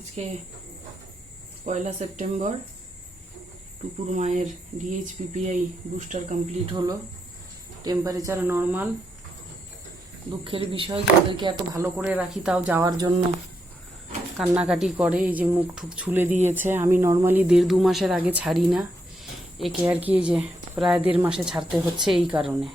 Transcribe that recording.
আজকে 1 সেপ্টেম্বর। টুকুর মায়ের DHPPI বুস্টার কমপ্লিট হলো, টেম্পারেচার নর্মাল। দুঃখের বিষয় যে ওদেরকে এত ভালো করে রাখি তাও যাওয়ার জন্য কান্নাকাটি করে। এই যে মুখ ঠুক ছুলে দিয়েছে। আমি নর্মালি 1.5-2 মাসের আগে ছাড়ি না একে, আর কি এই যে প্রায় 1.5 মাসে ছাড়তে হচ্ছে এই কারণে।